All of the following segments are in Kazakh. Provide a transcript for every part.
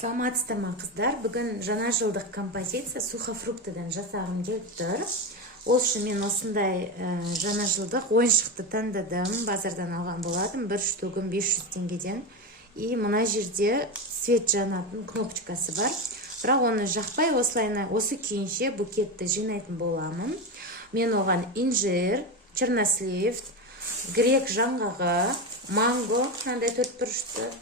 Саламатсыздар ма қыздар? Бүгін жаңа жылдық композиция сухофруктыдан жасағым келіп тұр. Ол үшін мен осындай жаңа жылдық ойыншықты таңдадым. Базардан алған болатым. Бір штугін 500 теңгеден. И мына жерде свет жанатын кнопочкасы бар. Бірақ оны жақпай осы күйінше букетті жинайтын боламын. Мен оған инжир, чернослив, грек жаңғағы, манго, мынандай 4 бұрышты,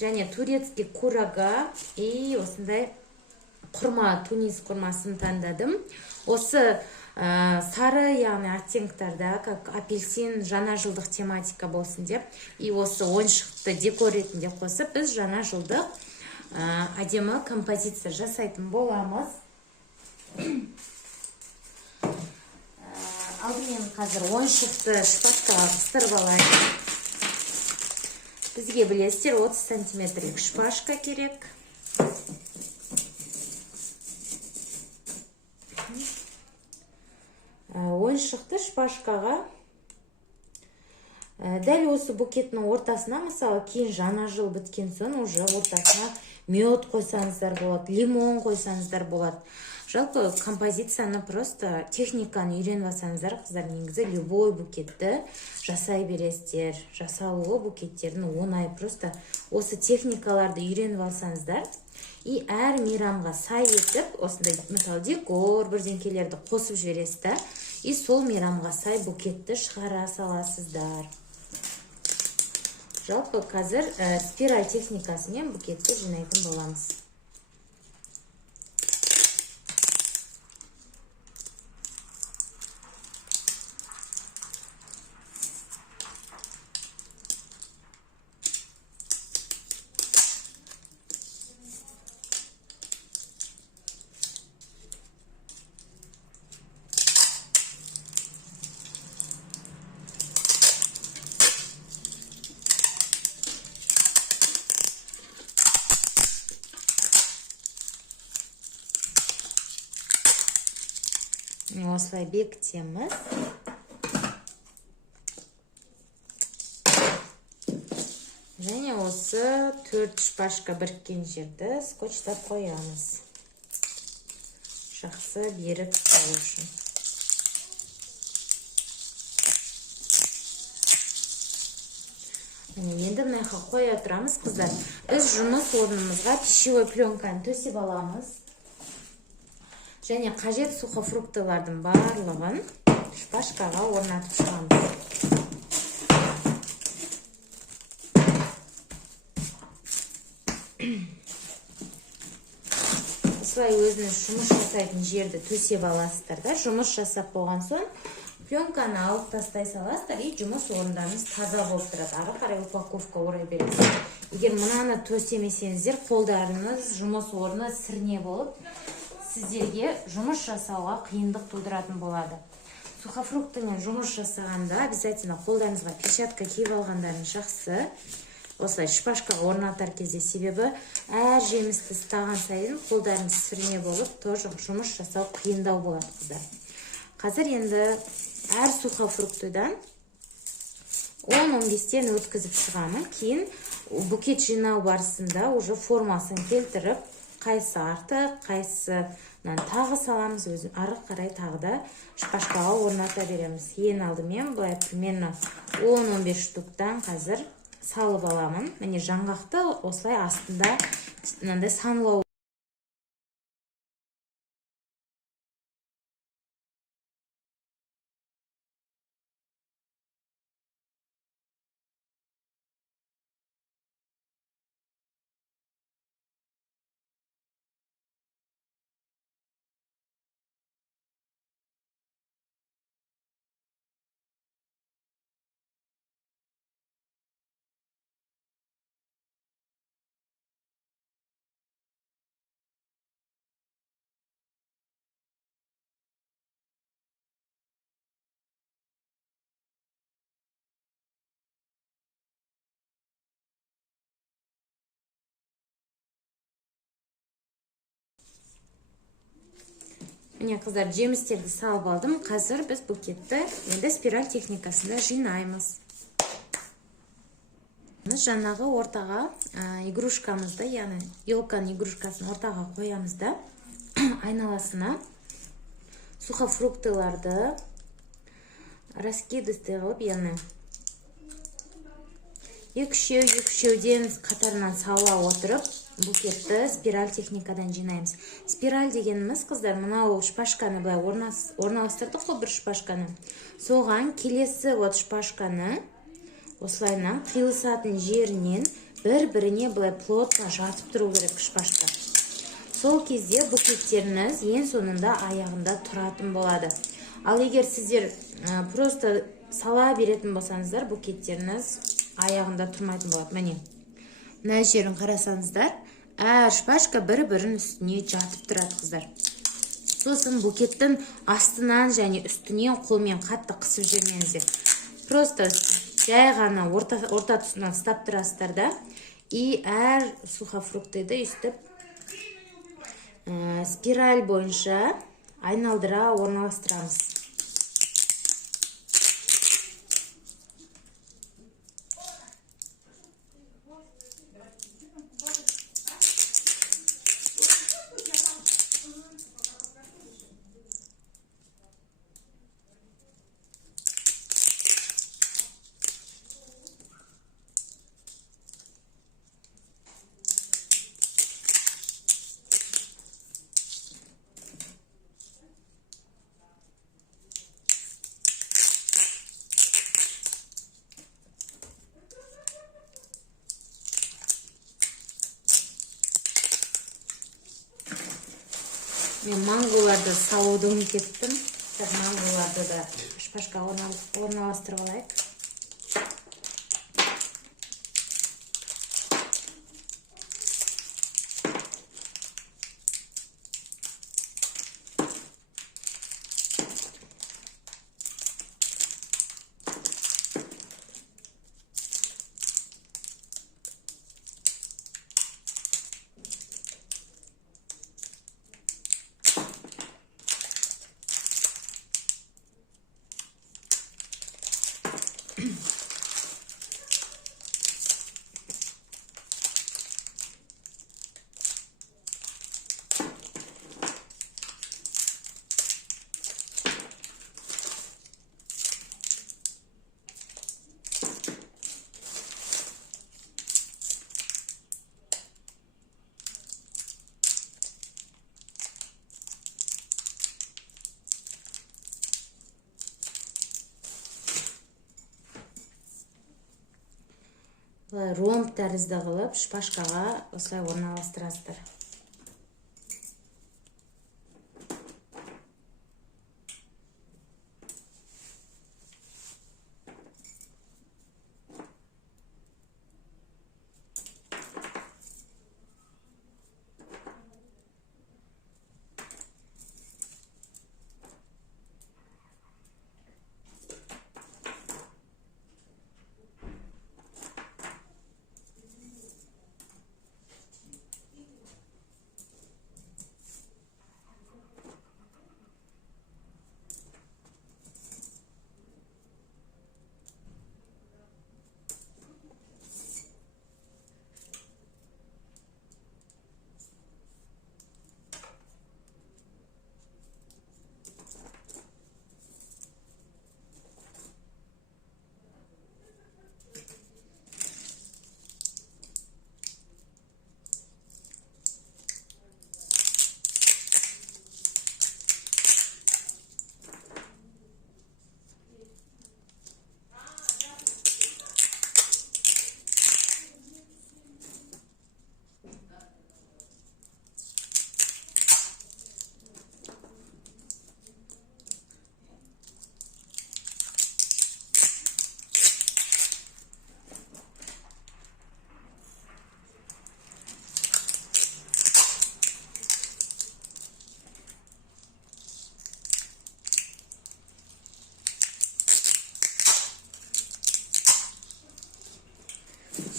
және турецкий курага и осындай құрма, тунис құрмасын таңдадым. Осы сары, яғни оттенктарда, как апельсин, жаңа жылдық тематика болсын деп. И осы ойыншықты декор ретінде қосып, біз жаңа жылдық әдемі композиция жасайтын боламыз. Алдымен қазір ойыншықты шпажкаға қыстырып алайын. Бізге білесіздер 30 сантиметрлік шпажка керек. Ойыншықты шпажкаға дәл осы букеттің ортасына, мысалы, кейін жаңа жыл біткен соң уже ортасына мед қойсаңыздар болады, лимон қойсаңыздар болады. Жалпы композицияны просто техниканы үйреніп алсаңыздар, қыздар, негізі любой букетті жасай бересіздер. Жасалуы букеттердің оңай, просто осы техникаларды үйреніп алсаңыздар. И әр мейрамға сай етіп, осындай, мысалы, декор, бірдеңкелерді қосып жібересіздер. И сол мейрамға сай букетті шығара саласыздар. Жалпы қазір спираль техникасымен букетті жинайтын боламыз. Осылай бекітеміз. Және осы 4 шпажка біріккен жерді скотчтап қоямыз. Жақсы беріп қалу үшін. Енді мынаяққа қоя тұрамыз, қыздар. Біз жұмыс орнымызға пищевой пленканы төсеп аламыз. Және қажет сухофруктылардың барлығын шпажкаға орнатып шығамыз. Осылай өзіңіз жұмыс жасайтын жерді төсеп аласыздар да. Жұмыс жасап болған соң пленканы алып тастай саласыздар и жұмыс орындарыңыз таза болып тұрады. Ары қарай упаковка орай бересіздер. Егер мынаны төсемесеңіздер, қолдарыңыз жұмыс орны сірне болып, сіздерге жұмыс жасауға қиындық тудыратын болады. Сухофруктымен жұмыс жасағанда обязательно қолдарыңызға перчатка киіп алғандарыңыз жақсы. Осылай шпажкаға орнатар кезде, себебі әр жемісті ұстаған сайын қолдарыңыз сірне болып, тоже жұмыс жасау қиындау болады, қыздар. Қазір енді әр сухофруктыдан 10-15-тен өткізіп шығамын. Кейін букет жинау барысында уже формасын келтіріп, қайсы артық, қайсынан тағы саламыз, өзім ары қарай тағы да шпажкаға орната береміз. Ең алдымен былай примерно 10-15 штуктан қазір салып аламын. Міне жаңғақты осылай астында мынандай санлау. Міне, қыздар, жемістерді салып алдым. Қазір біз букетті енді спираль техникасында жинаймыз. істейтініміз, жаңағы ортаға игрушкамызды, яғни елканың игрушкасын ортаға қоямыз да, айналасына сухофруктыларды раскидысты қылып, яғни екі-үшеуден қатарынан сала отырып, букетті спираль техникадан жинаймыз. Спираль дегеніміз, қыздар, мынау шпажканы былай орналастырдық қой, бір шпажканы. Соған келесі шпажканы осылайынан қиылысатын жерінен бір-біріне былай плотно жатып тұру керек шпажка. Сол кезде букеттеріңіз ең соңында аяғында тұратын болады. Ал егер сіздер просто сала беретін болсаңыздар, букеттеріңіз аяғында тұрмайтын болады. Міне, мына жерін қарасаңыздар, әр шпажка бір-бірін үстіне жатып тұрады, қыздар. Сосын букеттің астынан және үстінен қолмен қатты қысып жүрмеңіздер. Просто жай ғана орта тұсынан ұстап тұрасыздар да, и әр сухофруктыды үстіп спираль бойынша айналдыра орналастырамыз. Мен манголарды салуды ұмытып, манголарды да шпажкаға орналастырып алайық. Ромб тәрізді қылып, шпажкаға осылай орналастырасыздар.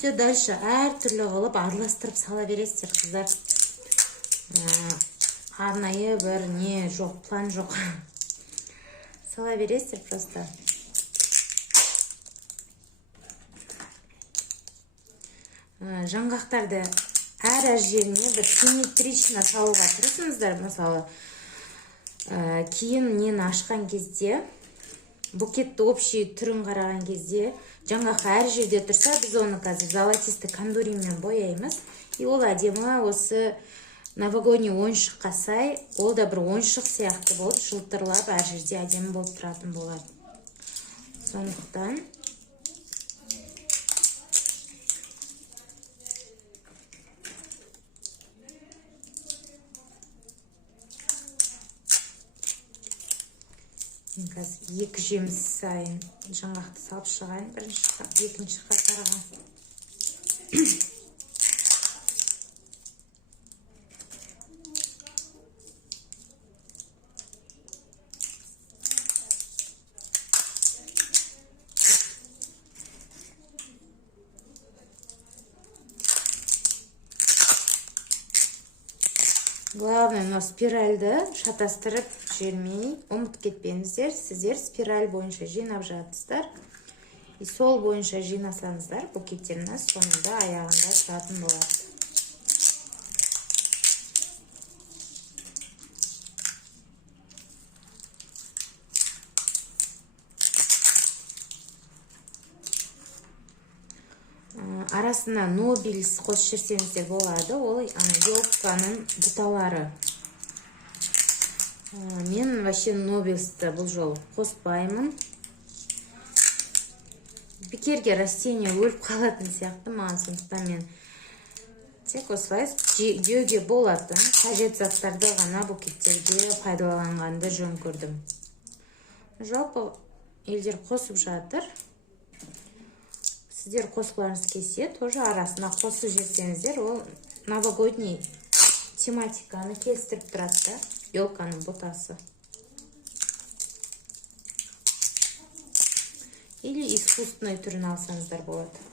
Все, дальше әр түрлі қылып араластырып сала бересіздер, қыздар. Арнайы бір не жоқ, план жоқ. Сала бересіздер просто. жаңғақтарды әр жеріне бір симметрично салуға тырысыңыздар. Мысалы, кейін нені ашқан кезде, букетті общий түрін қараған кезде, жаңғақ әр жерде тұрса, біз оны қазір золотисты кондуримен бояймыз. И ол әдемі осы новогодний ойыншыққа сай, ол да бір ойыншық сияқты болып, жылтырлап әр жерде әдемі болып тұратын болады. Сондықтан мен қазір 2 жеміс сайын жаңғақты салып шығайын, екінші қатарға. Главное, но спиральді шатастырып жүрмей, ұмыт кетпеңіздер. Сіздер спираль бойынша жинап жатсыздар. И сол бойынша жинасаңыздар, букеттеріңіз соңында аяғында шығатын болады. Арасына нобельс қосып жіберсеңіздер болады. Ол елканың бұталары. Мен вообще нобельсті бұл жол қоспаймын. Бекерге растение өліп қалатын сияқты маған, сондықтан мен тек осылай жеуге болатын қажет заттарды ғана букеттерге пайдаланғанды жөн көрдім. Жалпы елдер қосып жатыр. Сіздер қосқыларыңыз келсе, тоже арасына қосып жіберсеңіздер, ол новогодний тематиканы келістіріп тұрады да, елканың бұтасы. Или искусственный түрін алсаңыздар болады.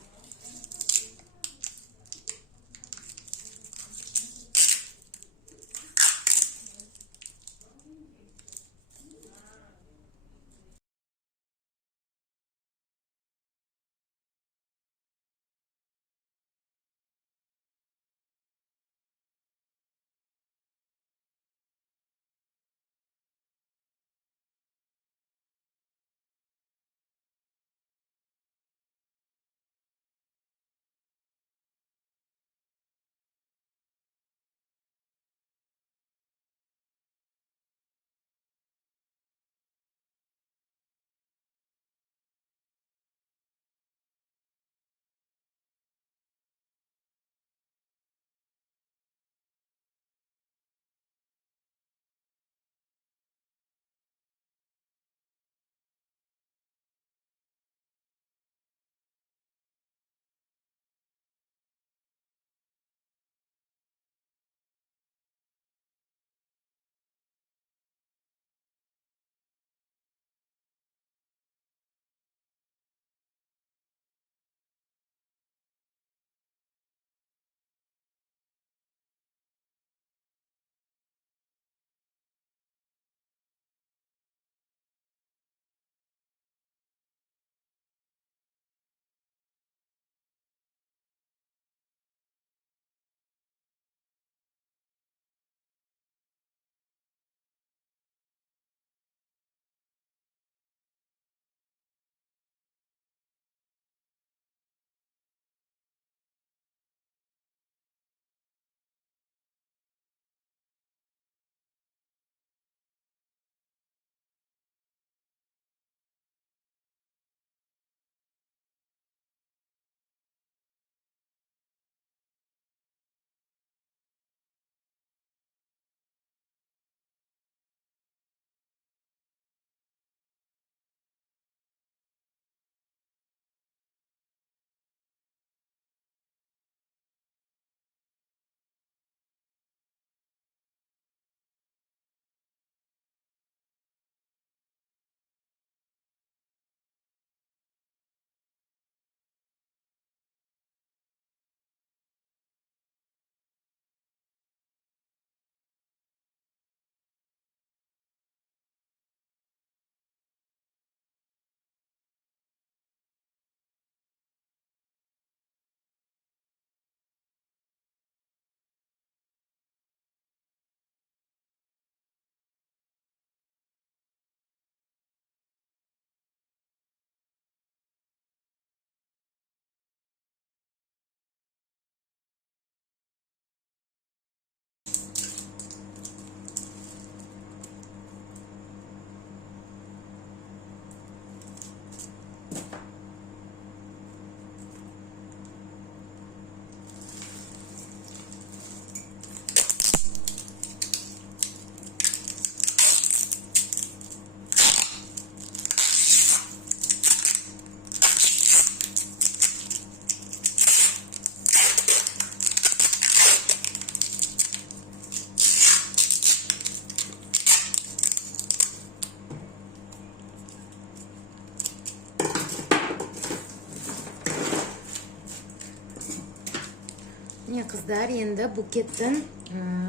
қыздар, енді букеттің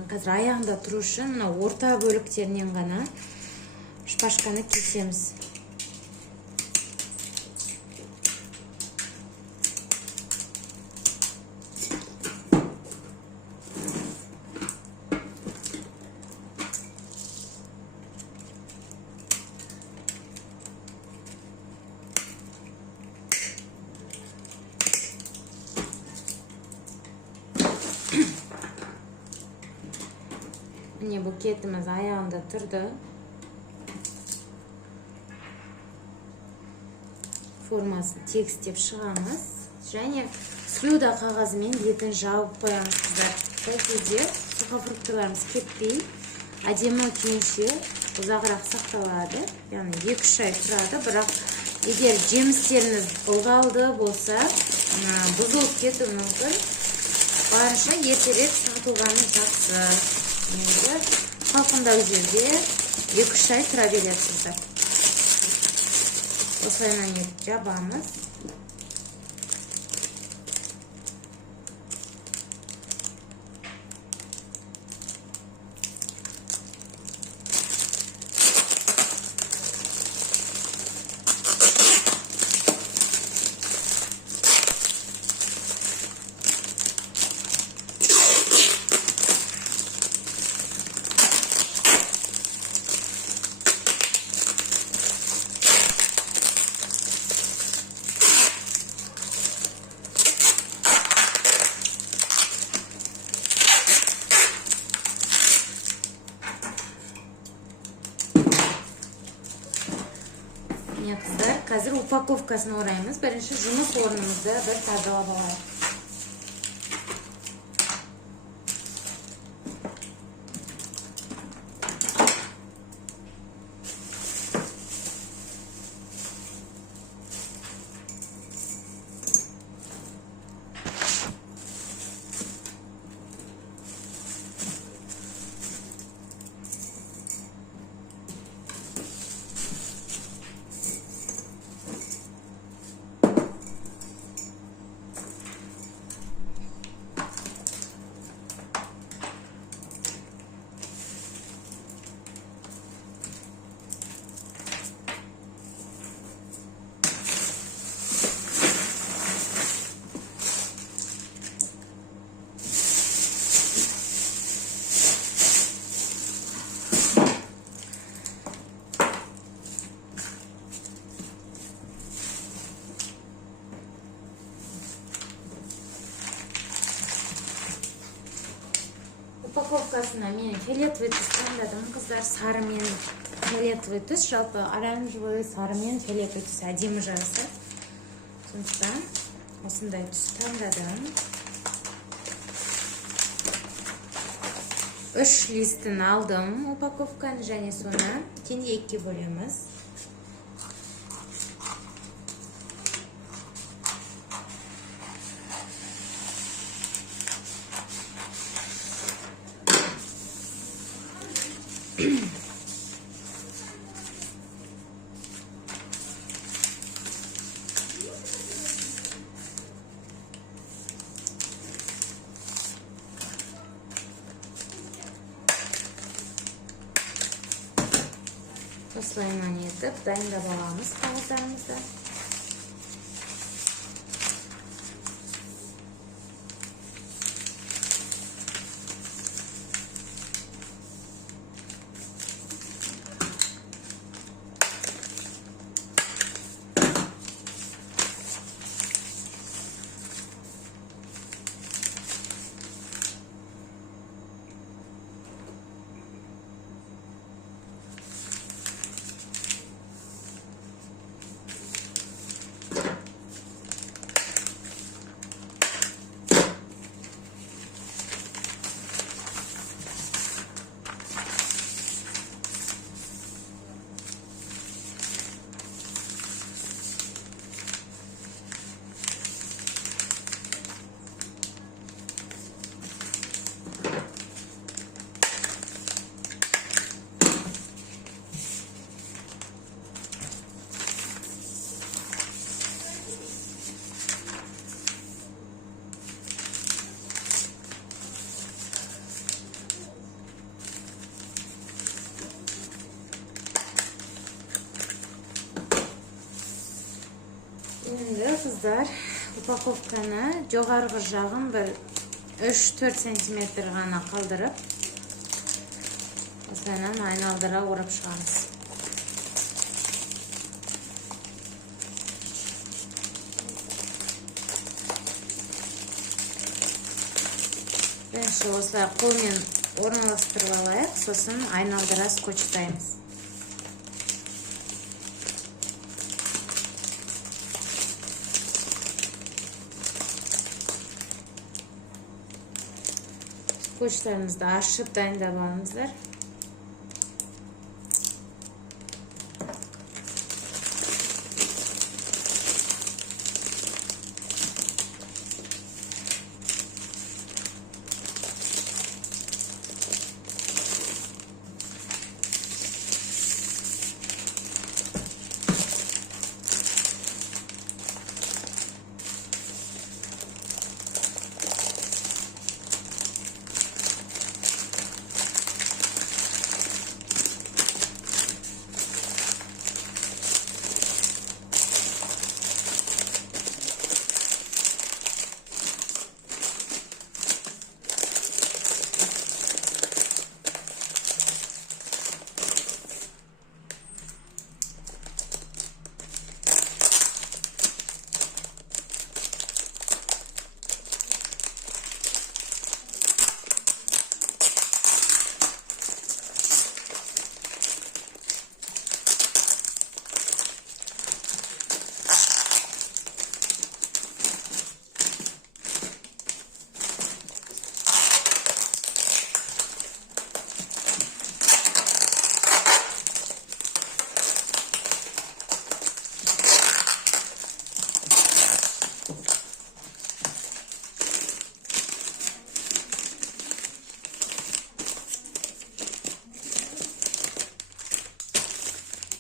қазір аяғында тұру үшін мына орта бөліктерінен ғана шпажканы кесеміз. Міне букетіміз аяғында тұрды. Формасын текстеп шығамыз. Және слюда қағазымен бетін жауып қоямыз қыздар. Сол кезде сухофруктыларымыз кетпей, әдемі күйінше ұзағырақ сақталады. Яғни 2-3 ай тұрады. Бірақ егер жемістеріңіз ылғалды болса, бұзылып кетуі мүмкін. Барынша ертерек сатылғаны жақсы. Салқындау жерде 2-3 ай тұра бересіздер. Осылайынан етіп жабамыз. Қыздар, қазір упаковкасын ораймыз. Бірінші жұмыс орнымызды бір тазалап алайық. Упаковкасына мен фиолетовый түс таңдадым. Қыздар, сары мен фиолетовый түс, жалпы оранжевый, сары мен фиолетовый түс әдемі жарасады. Сондықтан осындай түс таңдадым. 3 листін алдым упаковканы, және соны теңге 2 бөлеміз. Осылайынан етіп дайындап аламыз қағаздарымызды. қыздар, упаковканы жоғарғы жағын бір 3-4 сантиметр ғана қалдырып, осылайынан айналдыра орап шығамыз. Бірінші осылай қолмен орналастырып алайық, сосын айналдыра скотчтаймыз. Скотчтарымызды ашып дайындап алыңыздар.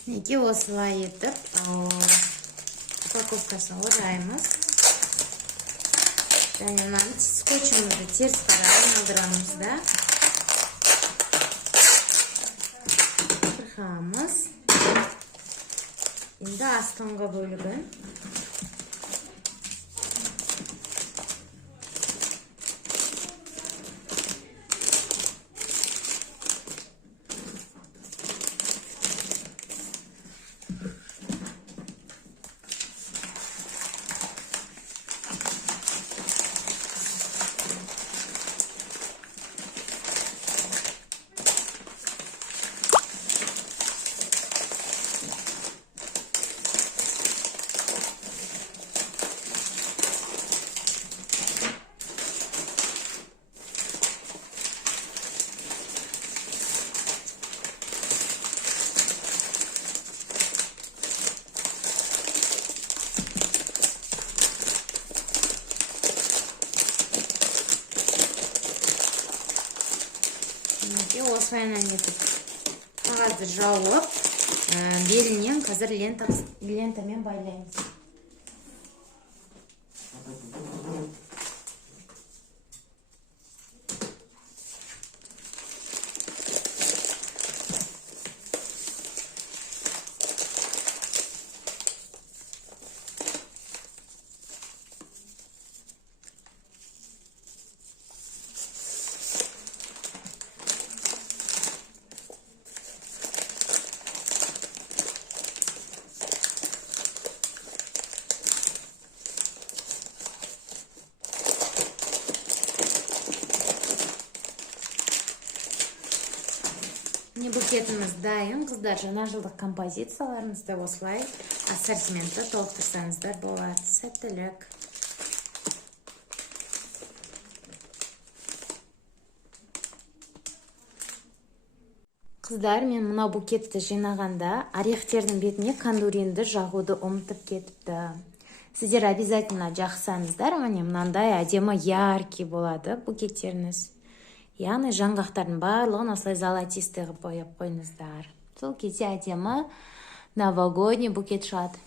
Неге осылай етіп упаковкасын ораймыз. Және мынаны скотчымызды теріс қарай айналдырамыз да. Қырқамыз. Енді астыңғы бөлігін осылайынан етіп қағазды жауып, белінен қазір лентамен байлаймыз. Букетіміз дайын, қыздар. Жаңа жылдық композицияларымызды осылай ассортиментті толықтырсаңыздар болады. Сәттілік. Қыздар, мен мына букетті жинағанда орехтердің бетіне кондуринді жағуды ұмытып кетіпті. Сіздер обязательно жақсаңыздар, мынандай әдемі яркий болады букеттеріңіз. Яғни жаңғақтардың барлығын осылай золотистый қылып бояп қойыңыздар. Сол кезде әдемі новогодний букет шығады.